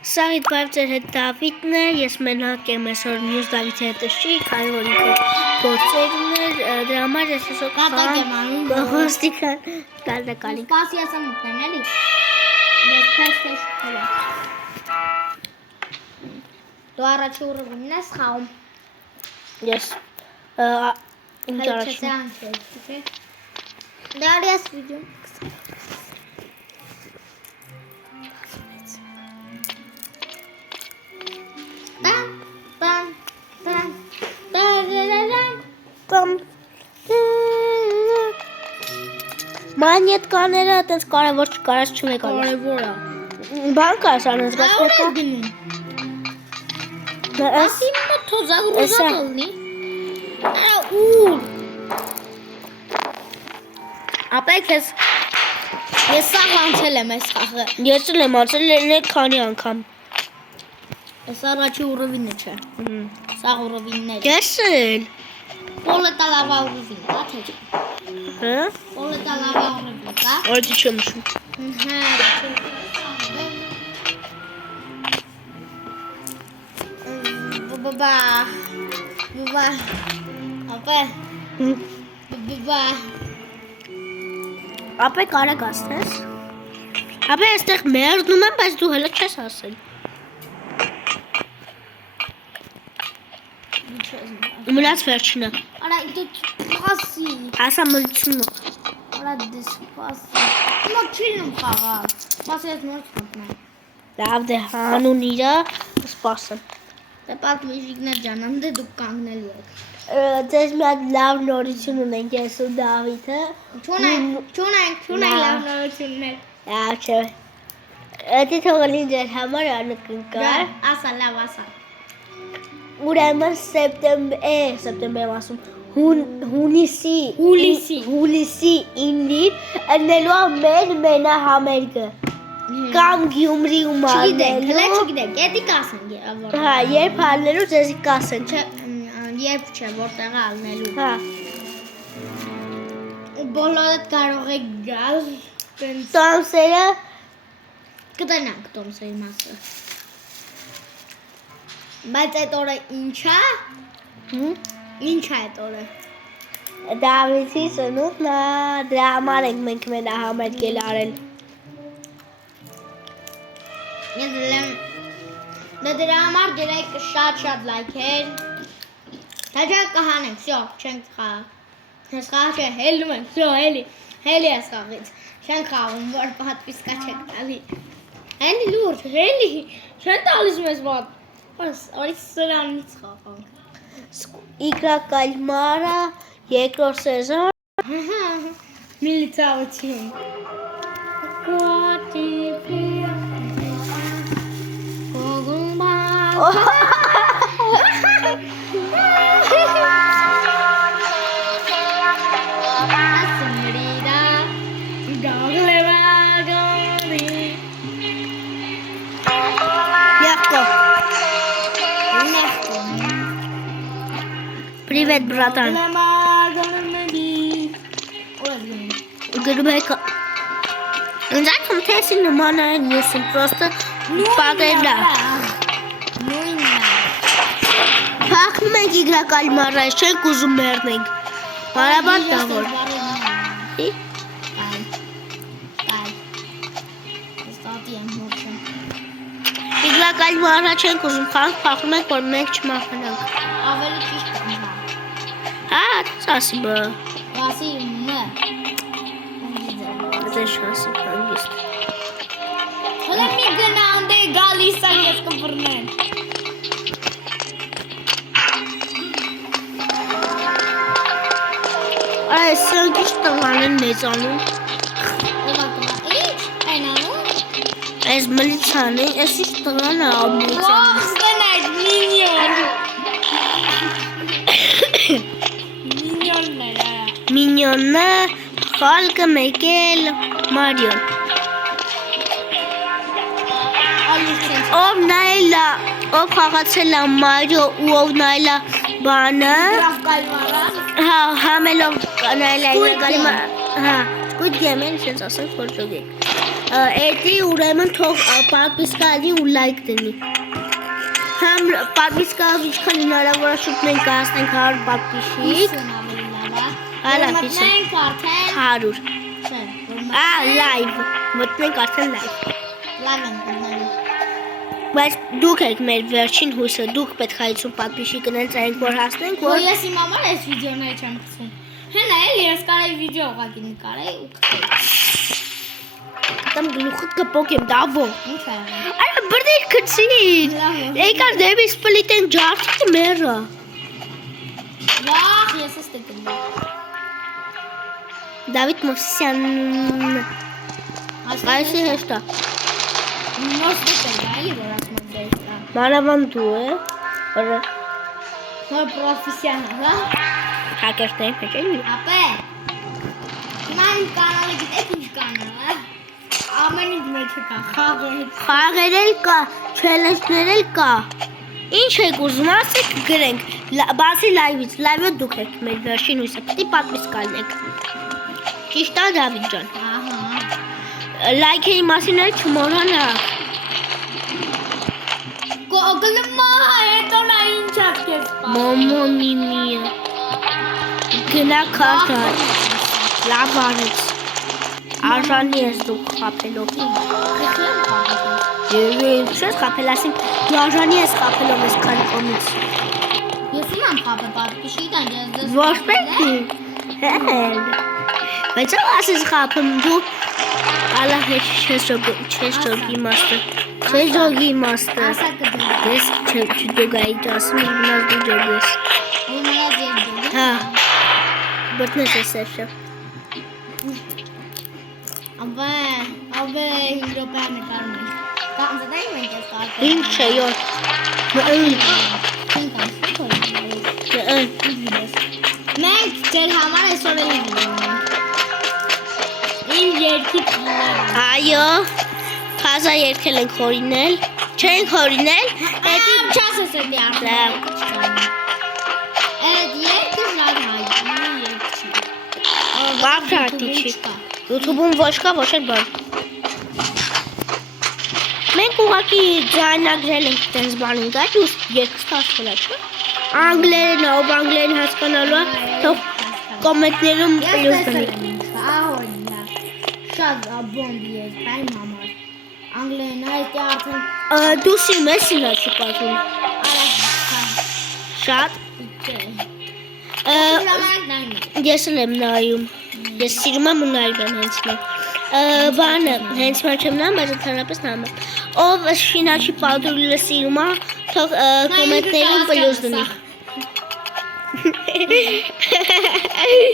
Սաղիդ բայվ ձեր հետ Դավիթն է, ես մենակ եմ այսօր մյուս Դավիթի հետը չի, քանի որ ինքը գործերն էր, դրա համար ես այսօր ոստիկան կալնակալի։ Սպասի ասեմ մտնեն, էլի։ Ես փեստեշ հելա։ Դու առաջի ուռովինն ես խաղում։ Ես ինչ առաջին։ Դարի ես վիդյոն։ Մանյետկաները այդպես կարևոր չկարած չմեկ ալի։ Կարևոր է։ Բան կարս անես Ահա գացնեկա։ գնում։ Այս Ասի մոտ թոզակ ռուզա կլնի։ Արա ուր։ Ապեք ես սաղ անցել եմ այս խաղը։ ես էլ եմ անցել են քանի անգամ։ Ես առաջի ուռովինը չէ։ Սաղ ուռովինն է։ Ես էլ։ Պոլետա լավա ուռովին, դա թե չէ։ Հա։ Պոլետա լավա ուռովին, դա։ Արդի չեմ ուշում։ Հա։ Բաբա։ Բաբա։ Ապե։ Բաբա։ Ապե կարակ ասնես։ Ապե այստեղ մերդնում եմ, բայց դու հələ չես ասել։ Մնաց վերջինը։ Արա դու սպասի։ Հասա մլցնու։ Արա դու սպասի։ Մոտ չինում խաղալ։ Սպասի ես նոր չմտնեմ։ Լավ դե հանուն իրա սպասեմ։ Դե պատմիժիկներ ջանամ, դե դուք կանգնելու եք։ Ձեզ մի հատ լավ նորություն ունենք ես ու Դավիթը։ Չունենք լավ նորություններ։ Լավ չէ։ Դա թողնի ձեր համար անկնկալ։ Ասա, լավ ասա։ Ուրեմն սեպտեմբեր ասում հունիսի 9-ին ընելու մեր մենահամերգը կամ Գյումրի ու Մարնելու Չգիտեք, էդի կասենք որ։ Հա, երբ հալնելու ձեզի կասեն, չէ։ Երբ չէ, որտեղ ալնելու։ Հա։ Բոլորդ կարող եք գալ։ Տոմսերը Կտենանք տոմսերի մասը։ Բայց այդ օրը ինչա։ Ինչա այդ օրը։ Դավիթի ծնունդն է, դրա համար ենք մենք մենահամերգ էլ արել։ Ես լեմ դրա համար դրեք շատ լայքեր։ Դա կհանենք, всё, չենք խաղ։ Ես խաղ չէ, հելնում ենք, всё, հելի ես խաղից։ Չենք խաղում, որ պատվիսկա չեք տալի։ Հելի լուրջ, հելի, չեն տալիս մեզ ված։ Օրից սրանից խաղանք։ Իգրա կալմարա, երկրորդ սեզոն։ Միլիցավություն։ Привет, братан. Грибайка. Зачем ты си нормально не си просто пагайда. Փախնում ենք իգրա կալմարը, չենք ուզում մեռնենք։ Բարաբար դավոր։ Իգրա կալմարը չենք ուզում, փախնում ենք, որ մենք չմախնանք։ Ավելի ճիշտ է։ Հա, ասի բա։ Ասի մը։ Դե շասի հանգիստ։ Հələ մի գնա անդե գալիս է ես կբռնեմ։ Այս սրանք տղան են մեծանում։ Ինչ են անում։ Այս մլիցան է, այս ինչ տղան է մեծանում։ Ո՜վ սնայդ մինյոն։ Մինյոնն է։ Մինյոնը, խալկը մեկել, Մարիոն։ Ով նայել է, ով խաղացել է Մարիո ու ով նայել է բանը։ Հա, համելով նայել է։ Հա, Squid Game-ին sense ասենք որ ճոգեք։ Էդի ուրեմն թող պատվիսկալի ու լայք դնի։ Համ պատվիսկալով ինչքան հնարավոր է շուտ մենք կհասնենք 100 պատվիշիկ։ Հալա Մտնենք արդեն 100։ չէ, Լայվ։ Մտնենք արդեն լայվ։ լավ ենք մտնելու։ Բայց դուք եք մեր վերջին հույսը, դուք պետք է 50 պատվիշիկ կնեցայինք, որ հասնենք, Որ որ ես իմ համար այս վիդեոները չեմ գցում։ Հենա էլի ես կարայի վիդեո ուղղակի նկարեի ու գցեի։ Там գլուխը կպոկեմ, դավո։ Ինչ է եղել։ Արա բրդիկ քցին։ Եկար դեպի սպլիտեն ջարդը մերը։ Վախ, ես ես տեկում։ Դավիթ Մովսիսյան։ Այսի հեշտ է։ Նոս դեպել է, էլի որ ասում եմ դեից կա։ Մանավանդ դու է, որ Նոր պրոֆեսիոնալ, հա։ հակերտային մեջ էլի։ Ապե։ Հիմա իմ կանալը գիտեք ինչ կանալ, հա։ Ամեն ինչ մեջը կա, խաղեր։ Խաղեր էլ կա, չելենջներ էլ կա։ Ինչ եք ուզում ասեք գրենք, բացի լայվից, լայվը դուք եք մեր վերջին հույսը, պետք է պատվիսկալն եք։ Ճիշտ է Դավիթ ջան։ Ահա։ Լայքերի մասին էլ չմոռանաք։ Գլմա, հետո նա ինչ ակ ես պա։ Մամա միմիա։ Գնա քարտը։ Լավ արեց։ Արժանի ես դուք խապելով։ Քիխլեմ խաղացել։ Ես չես խապել, ասենք դու արժանի ես խապելով ես քանի կողմից։ Ես իմամ խապը պատվիշի տան, ես դες։ Ոչ պետք է։ Հել։ Բայց ով ասես խապում դու Ալա չես ջոգի մաստը։ Չես ջոգի մաստը։ Ասա կդեմ։ Ես չջոգայի ասում եմ մնաց դու ջոգես։ Ու մնաց ես դեմ։ Հա։ Բտնես ես էշը։ Աբե հինդրոպեա նկարում ենք։ Կանցնենք մենք ես կարդում։ Ինչ է յոտ։ Մենք ձեր համար այսօր էլ ենք։ Իմ երկի տիներ։ Այո, խազա երկել ենք հորինել, չենք հորինել, հետի չասես էդի արդեն։ Էդ երկը շատ հայտնի երկ չի։ վարդարդի չի, YouTube-ում ոչ կա, ոչ էլ բան։ Մենք ուղղակի ձայնագրել ենք տենց բանին գաչ ու երկս հասվել է, չէ՞։ Անգլերեն, ով անգլերեն հասկանալու է, թող կոմենտներում պլյուս դնի։ Ահորինա, շատ բոմբի ես, բայն համար։ Անգլերեն այդ արդեն Դու սիրում ես սիրացի պատում։ Շատ։ Ես էլ եմ նայում։ Ես սիրում եմ ու նայում եմ հենց մեն։ Բանը, հենց մեն չեմ նայում, բայց ընդհանրապես նայում եմ։ Ով շինաչի պատուրիլը սիրում է, թող կոմենտներում պլյուս դնի։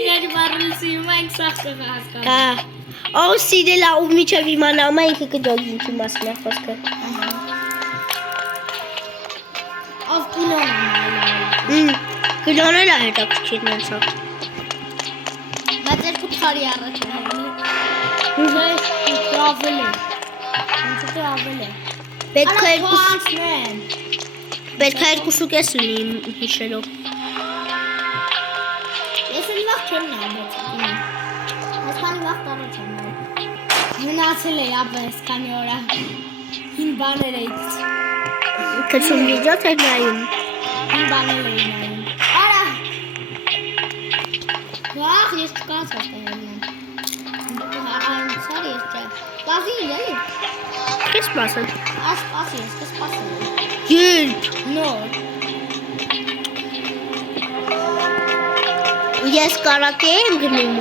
Ես բարել սիրում ենք սաղ կղա հասկանում։ Հա։ Ով սիրել է ու միջև իմանամ է ինքը կջոգի ինչի մասին է խոսքը։ Ով կինոն է։ Կլոնել է հետաքրքիր նենցով։ Բայց երկու թարի առաջ է հենի։ Չէ, ավել է։ Ինչու ավել է։ Պետք է երկու շուկես լինի հիշելով։ Ես էլ վաղ չեմ նայել կինո։ Այսքանի վաղ առաջ եմ նայել։ Մնացել է ապա այսքանի օրա։ Հին բաներ էից։ Քչում վիդեո թե նայում։ Հին բաներ էի նայում։ Արա։ Վաղ ես չկաց հաստահել եմ։ Sorry, ես չէ։ Կազին էլի։ Քեզ սպասել։ Ասպասի, ես կսպասել։ Երբ։ Նոր։ Ես կարատե եմ գնում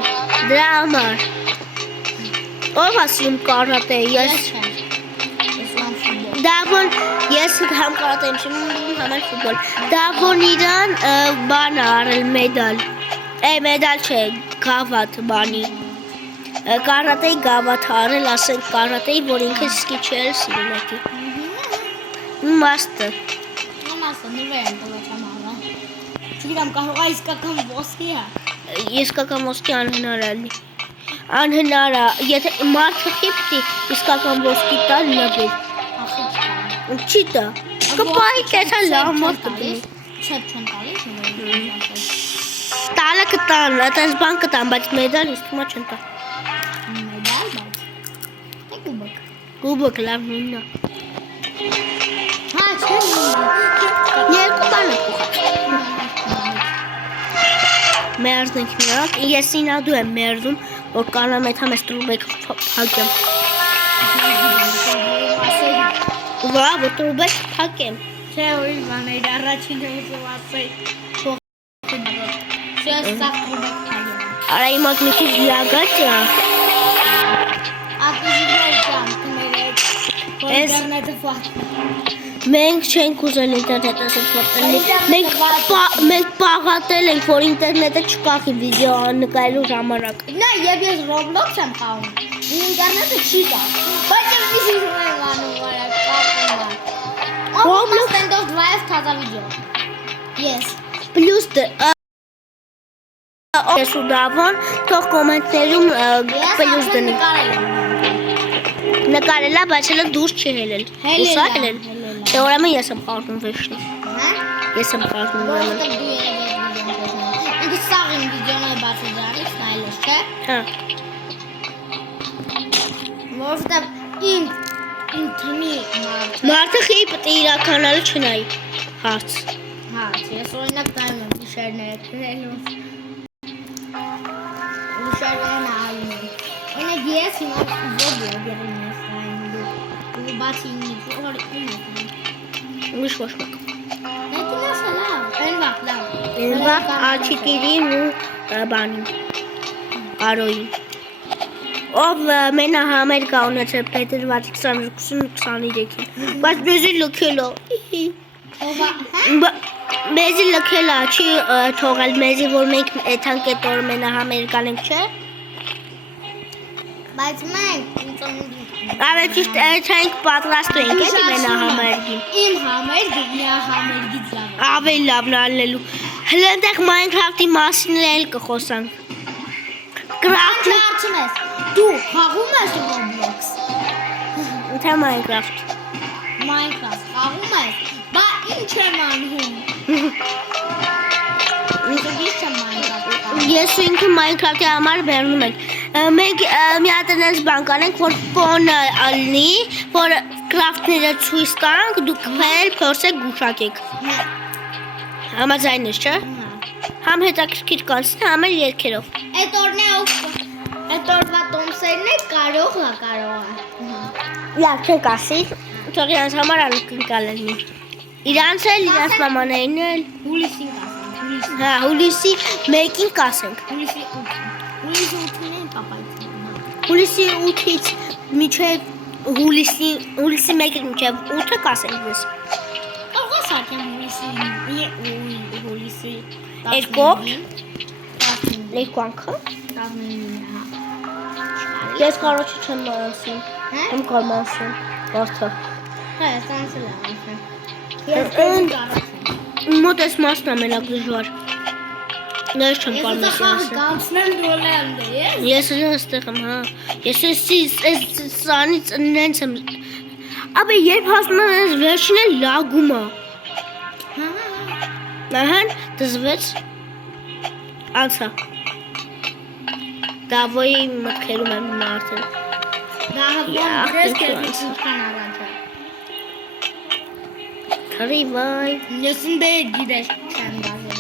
դրա համար։ Ով ասում կարատե, ես Դավոն, ես համ կարատե եմ շնում, համ էլ ֆուտբոլ։ Դավոն իրան բան արել մեդալ։ Մեդալ չէ, գավաթ բանի։ Կարատեի գավաթ արել, ասենք կարատեի, որ ինքը սկի չէր սիրում եկի։ Մաստը։ Մասը նվեր եմ տվոց համարը։ Չգիտեմ կարող է իսկական ոսկի է։ Իսկական ոսկի անհնար է լինի։ Անհնար է, եթե մարդը խիպտի իսկական ոսկի տալ նվեր։ Չի տա։ Կպայի կեսա լավ մարդ կտնի։ Չետ չեն տալիս նվեր։ Տալը կտան, այդպես բան կտան, բայց մեդալ ինձ թվում է չեն տա։ Մեդալ բայց։ Եկու բա։ Կուբոկ լավ նույնն է։ Հա, չէ։ Երկու բան է փոխած։ Մերձենք միակ, ես ինադու եմ մերձում, որ կանամ էթամ ես տրուբեք փակեմ։ Վա, որ տրուբեք փակեմ։ Չէ, ուրիշ բան էր, առաջինը ուզում ասեի։ Չէ, սա տրուբեք փակեմ։ Արա իմ ակ մի քիչ լիագած է։ Ատիժիներ կամ կներեք, որ ինտերնետը վատն է։ Մենք չենք ուզել ինտերնետը սպորտել։ Մենք պաղատել ենք, որ ինտերնետը չկախի վիդեո նկարելու ժամանակ։ Նա եւ ես Roblox եմ խաղում։ Ինտերնետը չի կա։ Բայց ես ինչ եմ անում վարակ կապում։ Roblox ստենդով դվայով թազա վիդեո։ Yes։ Պլյուս ես ու դավոն, թող կոմենտներում պլյուս դնի։ Նկարելա, բայց հելը դուրս չի հելել։ Ուսա հելել։ Դե ուրեմն ես եմ խաղում վերջնի։ Հա։ Ես եմ խաղում ուրեմն։ Որտեղ դու ես վիդեոն։ Ինձ սաղին վիդեոն է բացի դրանից նայելուց, չէ։ Հա։ Որտեղ իմ թիմի Մարդը խի պետք է իրականալը չնայի։ Հարց։ Հա, ես օրինակ նայում եմ գիշերները քրելու։ Գիշերներն այլն են։ Օրինակ ես հիմա ոբը գերին ես նայում ու բացի ինձ որ իմ Ուրիշ ոչ մեկ։ Դա լավ, այն վաղ լավ։ Ինվա աչիկիրին ու բանին։ Արոյին։ Ով մենա համերգա ունեցել փետրվարի 22-23-ին։ Բայց մեզի լքելա։ Մեզի լքելա, չի թողել մեզի, որ մենք էթանք էտ օր մենա համերգան ենք, չէ։ Բայց մենք Ավե ճիշտ էթանք պատրաստու ենք էլի մենա համերգին։ Իմ համերգը իրա համերգից լավ է։ Ավելի լավն ալնելու։ Հլը ընդեղ Minecraft-ի մասին էլ կխոսանք։ Craft-ը Հարցում ես, դու խաղում ես Roblox։ Թե Minecraft։ Minecraft խաղում ես, բա ինչ եմ անում։ Ես եմ Minecraft։ Ես ու ինքը Minecraft-ի համար բերնում ենք։ Մենք մի հատ այնպես բան կանենք, որ ֆոնը ալնի, որ craft-ները ցույց տանք, դուք փել փորձեք գուշակեք։ Համաձայն ես, չէ՞։ Համ հետաքրքիր կանցնի, համ էլ երգերով։ Այդ օրվա տոմսերն է կարող է։ Իա, չենք ասի, թող իրանց համար ալկնկալ լինի։ Իրանց էլ, իրանց մամանային էլ։ Հուլիսին կասենք, Հա, հուլիսի 1-ին կասենք։ հուլիսի 8-ին են պապայցին։ Հուլիսի 8-ից մինչև հուլիսի 1-ից մինչև 8-ը կասենք ես։ Կարող է սարքեմ հուլիսի Երկու անգամ։ 19-ին, հա։ Ես կարոչի չեմ ասում։ Եմ կարմ ասում։ Բարդա։ Հա, ես անցել եմ ասեմ։ Ես մոտ ես մասն ամենակ դժվար։ Ես չեմ կարմ ասում։ Կանցնեմ դու եմ դե, Ես այստեղ եմ, հա։ Ես սանից նենց եմ։ Աբե երբ հասնում ես վերջին էլ լագում է։ Ահան, դզվեց։ Անցա։ Դավոյի մտքերում եմ մարդը։ Դա հապոն դրես կերպիչան առաջ է։ Քարի վայ։ Ես ինձ գիտես չեմ դազել։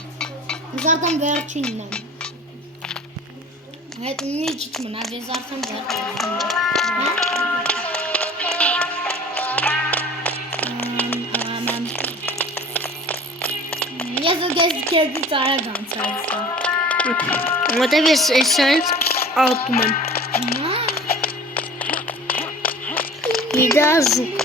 Զարտան վերջինն եմ։ Հետ մի քիչ մնա, ես արդեն վերջինն եմ։ Ես քեզից արագ անցա։ Որտեվ ես սրանց ալտում եմ։ Իդա զուկ։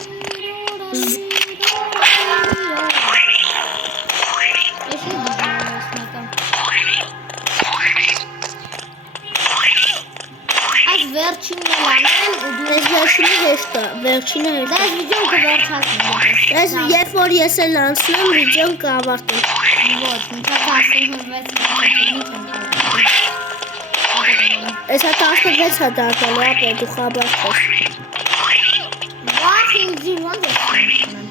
Այս վերջինն եմ անել ու դու Ես վերջինը հեշտ է, վերջինը հեշտ է։ Դες վիդեոն կվերջացնեմ։ Ես երբ որ ես էլ անցնեմ, վիդեոն կավարտեմ։ Ոչ, ինքա 16 Էսա 16 հա դարձալու ապե դու խաբար ես։ Վախ ինձի ոնց ես անցնում։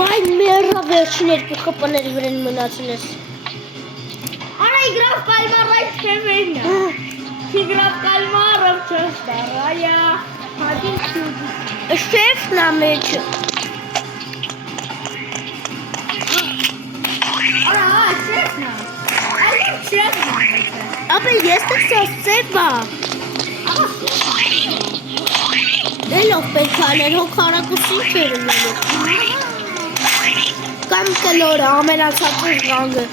Վայ մերա վերջին երկու խպաների վրան մնացել ես։ Արա իգրավ կալմարայ թեմերնա։ Տիգրավ կալմարով չստարայա, հատին չուդի։ Շեֆն է մեջը։ Արա, շեֆն է։ Այլին շեֆն է մեջը։ Ապա ես տեղ սասեվա։ Աղա շեֆն է։ Էլով պետք աներ հոգարակուսին չեր ունելու։ Կամ կլորը ամենացածը ժանգը։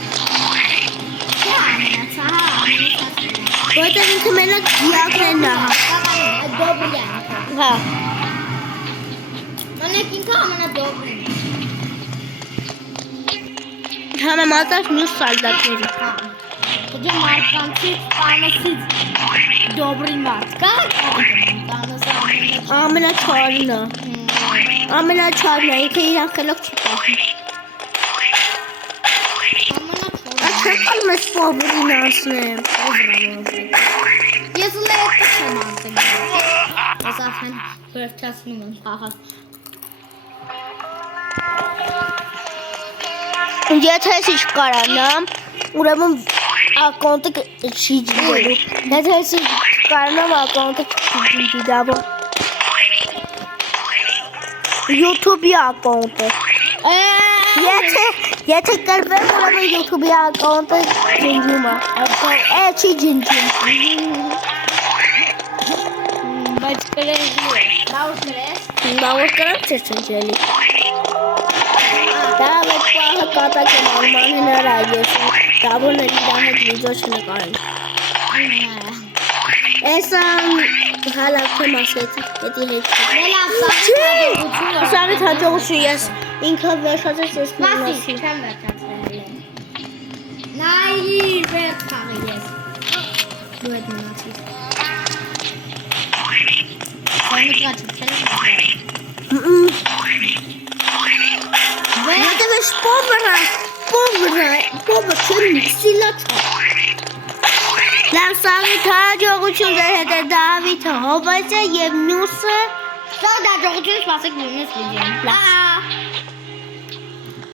Չէ ամենացա, հա, ամենացածը։ Որտեղ ինքը մենակ դիակներն է։ Դոբրի է։ Հա։ Մենակ ինքը ամենադոբրին է։ Համեմատած մյուս սալդատների։ Հա։ Դե մարկանցից, տանոսից դոբրի մարդ կա, տանոսը Ամենաչարն է։ Ամենաչարն է, ինքը իրան խելոք չի պահում։ Չեկալ մեզ պոբրին ասնեմ։ Ես ուլե էտը չեմ ասեմ։ Ես արդեն վերջացնում եմ խաղը։ Եթե ես ինչ կարանամ, ուրեմն ակոնտը չի ջիջելու։ Եթե ես ինչ կարանամ, ակոնտը չի ջիջի դաբո։ YouTube-ի ակոնտը։ Եթե կրվեմ, ուրեմն YouTube-ի ակոնտը ջնջում է։ Չի ջնջում։ Բայց կրես լու է։ Դավուր կրես։ Դավուր կրեմ չես ջնջելի։ Դա վետ պահը կատակ եմ ալման հնարա ես դավուրն էլ իրա հետ վիդյո չնկարել։ Էսա հալավ չեմ ասեցի, հետի հետ Լավ, Սավիթ հաջողություն ես ինքը վերջացես ես Վասի, չեմ վերջացրել։ Նայի վերջ խաղի ես։ Դու հետ մնացիր։ Սամիտրաչը չեմ Եթե վեշ պոբր չեմ սիլաչա։ Լավ Սավիթ հաջողություն ձեր հետ է Դավիթը հովայցը և մյուսը Սա դաջողություն սպասեք մյունս վիդեոն։